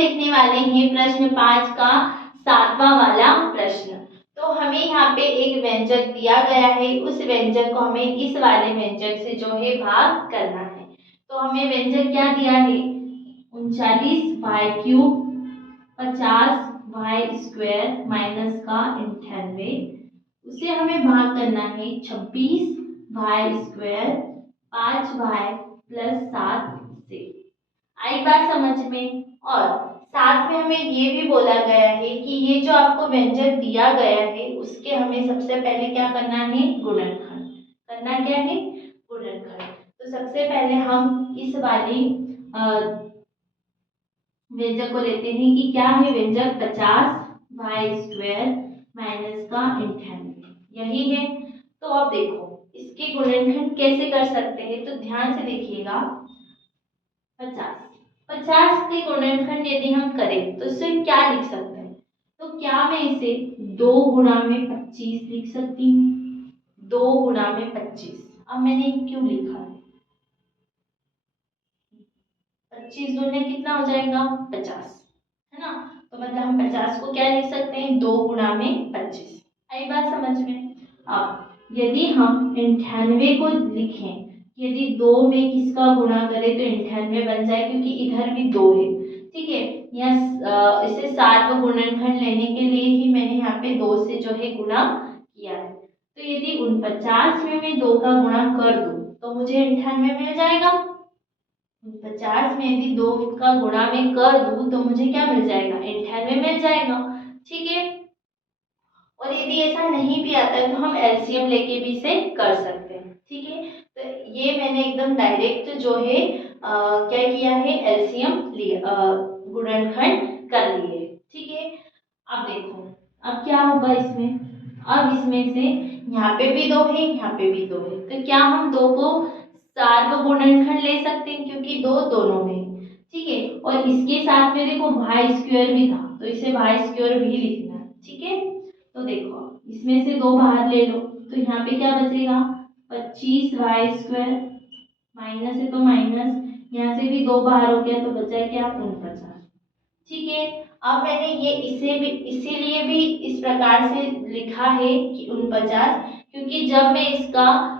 देखने वाले हैं प्रश्न 5 का 7वां वाला प्रश्न। तो हमें यहाँ पे एक व्यंजक दिया गया है, उस व्यंजक को हमें इस वाले व्यंजक से जो है भाग करना है। तो हमें व्यंजक क्या दिया है, 39y³ 50y² माइनस का 98, उसे हमें भाग करना है 26y² 5y प्लस 7 से। आई बात समझ में। और साथ में हमें ये भी बोला गया है कि ये जो आपको व्यंजक दिया गया है उसके हमें सबसे पहले क्या करना है, गुणनखंड करना। क्या है, गुणनखंड। तो सबसे पहले हम इस वाली व्यंजक को लेते हैं कि क्या है व्यंजक, 50y² माइनस का 98, यही है। तो अब देखो इसके गुणनखंड कैसे कर सकते हैं, तो ध्यान से देखिएगा। 50 के गुणनखंड यदि हम करें तो इसे क्या लिख सकते हैं, तो क्या मैं इसे 2 गुणा में 25 लिख सकती हूँ, 2 गुणा में 25। अब मैंने क्यों लिखा है, 25 दूनी कितना हो जाएगा, 50, है ना। तो मतलब हम 50 को क्या लिख सकते हैं, 2 गुणा में 25। आई बात समझ में। अब यदि हम 98 को लिखें, यदि 2 में किसका गुणा करें तो 98 बन जाए, क्योंकि इधर भी 2 है, ठीक है। यहाँ इसे 7 गुणनखंड लेने के लिए ही मैंने यहाँ पे 2 से जो है गुणा किया है। तो यदि 49 में मैं 2 का गुणा कर दूं तो मुझे 98 मिल जाएगा। 49 में यदि 2 का गुणा में कर दूं तो मुझे क्या मिल जाएगा, 98 मिल जाएगा, ठीक है। और यदि ऐसा नहीं भी आता है तो हम एलसीएम लेके भी इसे कर सकते हैं, ठीक है। तो ये मैंने एकदम डायरेक्ट जो है क्या किया है, एलसीएम लिया, गुणनखंड कर लिए, ठीक है। अब देखो अब क्या होगा इसमें, अब इसमें से यहाँ पे भी 2 है, यहाँ पे भी 2 है, तो क्या हम 2 को सार्वगुणनखंड ले सकते हैं, क्योंकि 2 दोनों में, ठीक है। और इसके साथ में देखो y² भी था, तो इसे y² भी लिखना है, ठीक है। तो देखो इसमें से 2 बाहर ले लो, तो यहाँ पे क्या बचेगा, 25y² माइनस है तो माइनस, यहाँ से भी 2 बाहर हो गया तो बचा क्या, 49, ठीक है। अब मैंने ये इसे भी इसीलिए भी इस प्रकार से लिखा है कि 49, क्योंकि जब मैं इसका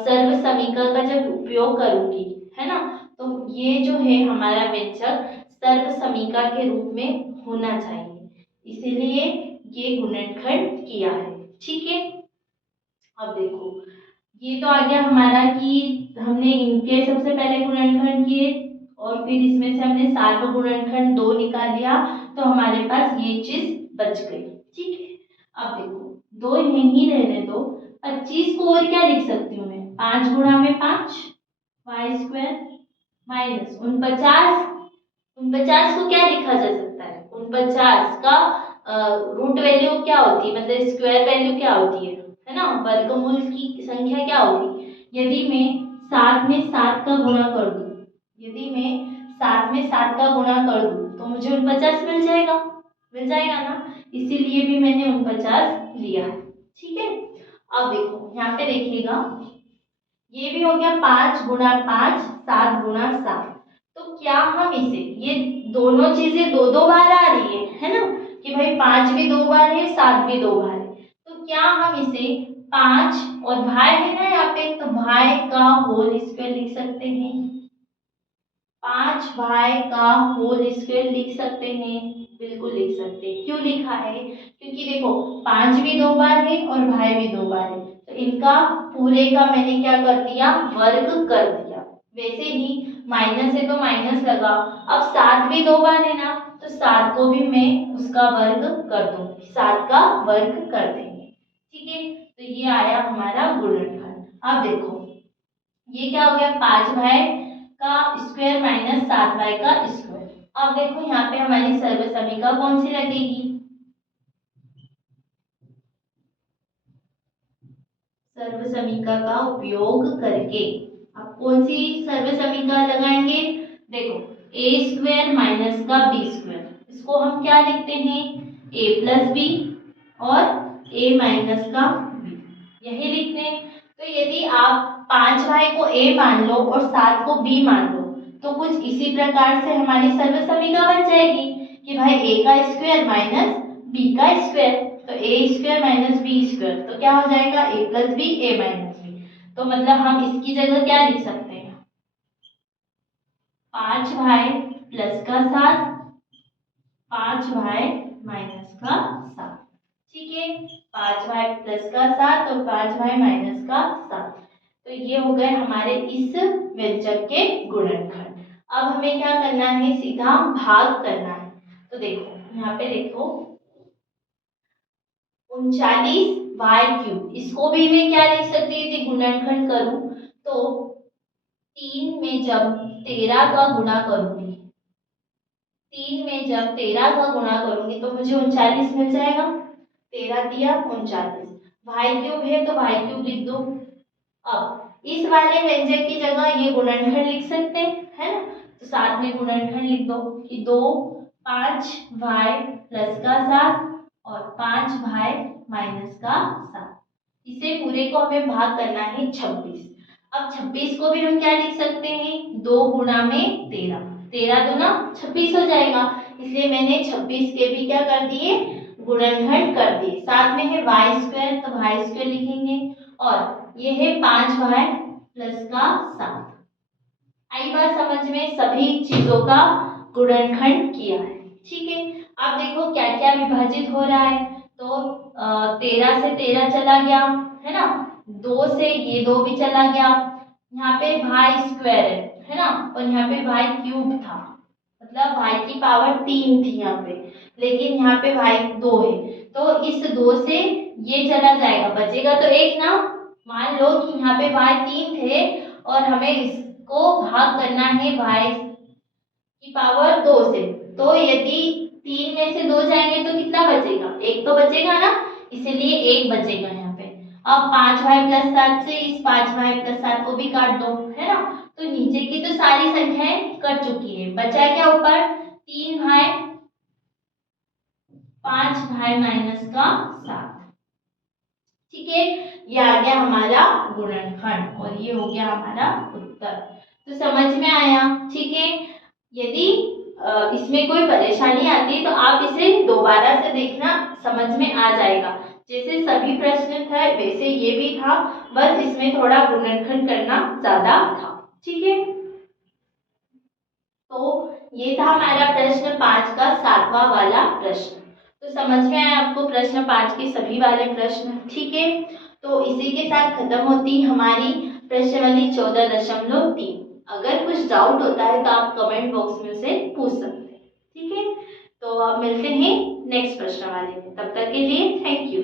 सर्व समीकरण का जब उपयोग करूंगी, है ना, तो ये जो है हमारा व्यंजक सर्व समीकरण के रूप में होना चाहिए, इसीलिए ये गुणनखंड किया है, ठीक है। अब देखो ये तो आ गया हमारा कि हमने इनके सबसे पहले गुणनखंड किए और फिर इसमें से हमने सार्वगुणनखंड 2 निकाल लिया, तो हमारे पास ये चीज बच गई, ठीक है। अब देखो 2 यहीं रहने दो, 25 को और क्या लिख सकती हूँ मैं, 5 गुणा में 5 y² माइनस 49 को क्या लिखा जा सकता है, 49 का रूट वैल्यू क्या होती है, मतलब स्क्वायर वैल्यू क्या होती है ना, वर्गमूल की संख्या क्या होगी। यदि मैं 7 में 7 का गुणा कर दूं, यदि मैं 7 में 7 का गुणा कर दूं तो मुझे 49 मिल जाएगा ना, इसीलिए भी मैंने 49 लिया, ठीक है। अब देखो यहाँ पे देखिएगा, ये भी हो गया 5 गुणा 5 7 गुणा 7, तो क्या हम इसे, ये दोनों चीजें 2 बार आ रही है ना, कि भाई 5 भी 2 बार है 7 भी 2 बार है, तो क्या हम इसे 5 और y है ना यहाँ पे, तो y का होल स्क्वायर लिख सकते हैं, 5y का होल स्क्वायर लिख सकते हैं, बिल्कुल लिख सकते हैं। क्यों लिखा है, क्योंकि देखो 5 भी 2 बार है और y भी 2 बार है, तो इनका पूरे का मैंने क्या कर दिया, वर्ग कर दिया। वैसे ही माइनस है तो माइनस लगा, अब 7 भी 2 बार है ना, तो 7 को भी मैं उसका वर्ग कर दूंगी, 7 का वर्ग कर देंगे, ठीक है। तो ये आया हमारा गुणनखंड। अब देखो ये क्या हो गया, 5y का स्क्वायर माइनस 7y का स्क्वायर। अब देखो यहाँ पे हमारी सर्व समीकरण कौन सी लगेगी, सर्व समीकरण का उपयोग करके अब कौन सी सर्व समीकरण लगाएंगे, देखो a² माइनस का b², इसको हम क्या लिखते हैं, a प्लस बी और a माइनस का b, यही लिखते हैं। तो यदि आप 5y को a मान लो और 7 को b मान लो, तो कुछ इसी प्रकार से हमारी सर्वसमीका बन जाएगी कि भाई a का स्क्वायर माइनस b का स्क्वायर, तो a square minus b square, तो क्या हो जाएगा a plus b a minus b. तो मतलब हम इसकी जगह क्या लिख सकते हैं, 5y प्लस का 7, 5y माइनस का 7। ठीक है, 5y प्लस का 7 और 5y माइनस का 7। तो ये हो गए हमारे इस व्यंजक के गुणनखंड। अब हमें क्या करना है, सीधा भाग करना है। तो देखो यहाँ पे देखो 39y3, इसको भी मैं क्या लिख सकती हूँ, यदि गुणनखंड करूं तो 3 में जब 13 का गुणा करूंगी, 3 में जब 13 का गुणा करूंगी तो मुझे 39 मिल जाएगा। 13 दिया 39, y³ है तो y³ लिख दो। अब इस वाले व्यंजक की जगह ये गुणनखंड लिख सकते हैं, है ना, तो साथ में गुणनखंड लिख दो कि 2 5y प्लस का 7 और 5y माइनस का 7। इसे पूरे को हमें भाग करना है 26। अब 26 को भी हम क्या लिख सकते हैं, 2 गुणा में 13, 13 दूना 26 हो जाएगा। इसलिए मैंने 26 के भी क्या कर दिए, गुणनखंड कर दिए। साथ में है y स्क्वायर, तो y स्क्वायर लिखेंगे और ये है 5y प्लस का 7। आई बात समझ में, सभी चीजों का गुणनखंड किया है। ठीक है, अब देखो क्या क्या विभाजित हो रहा है, तो 13 से 13 चला गया, है ना, 2 से ये 2 भी चला गया, यहाँ पे y स्क्वायर है ना, और यहाँ पे y³ था, मतलब y की पावर 3 थी यहाँ पे, लेकिन यहाँ पे y2 है, तो इस 2 से ये चला जाएगा, बचेगा तो एक ना। मान लो कि यहाँ पे y3 थे और हमें इसको भाग करना है y की पावर 2 से, तो यदि 3 में से 2 जाएंगे तो कितना बचेगा, एक तो बचेगा ना, इसलिए एक बचेगा यहाँ पे। अब 5y प्लस 7 से इस 5y प्लस 7 को भी काट दो, है ना, तो नीचे की तो सारी संख्याएं कट चुकी है, बचा क्या ऊपर, 3y 5y माइनस का 7। ठीक है, ये आ गया हमारा गुणनखंड और ये हो गया हमारा उत्तर। तो समझ में आया। ठीक है, यदि इसमें कोई परेशानी आती है तो आप इसे दोबारा से देखना, समझ में आ जाएगा। जैसे सभी प्रश्न थे वैसे ये भी था, बस इसमें थोड़ा गुणनखंड करना ज्यादा था। ठीक है, तो ये था हमारा प्रश्न 5 का 7वां वाला प्रश्न। तो समझ में आया आपको प्रश्न 5 के सभी वाले प्रश्न। ठीक है, तो इसी के साथ खत्म होती हमारी प्रश्नावली 14.3। अगर कुछ डाउट होता है तो आप कमेंट बॉक्स में से पूछ सकते हैं। ठीक है, तो आप मिलते हैं नेक्स्ट प्रश्नावली में, तब तक के लिए थैंक यू।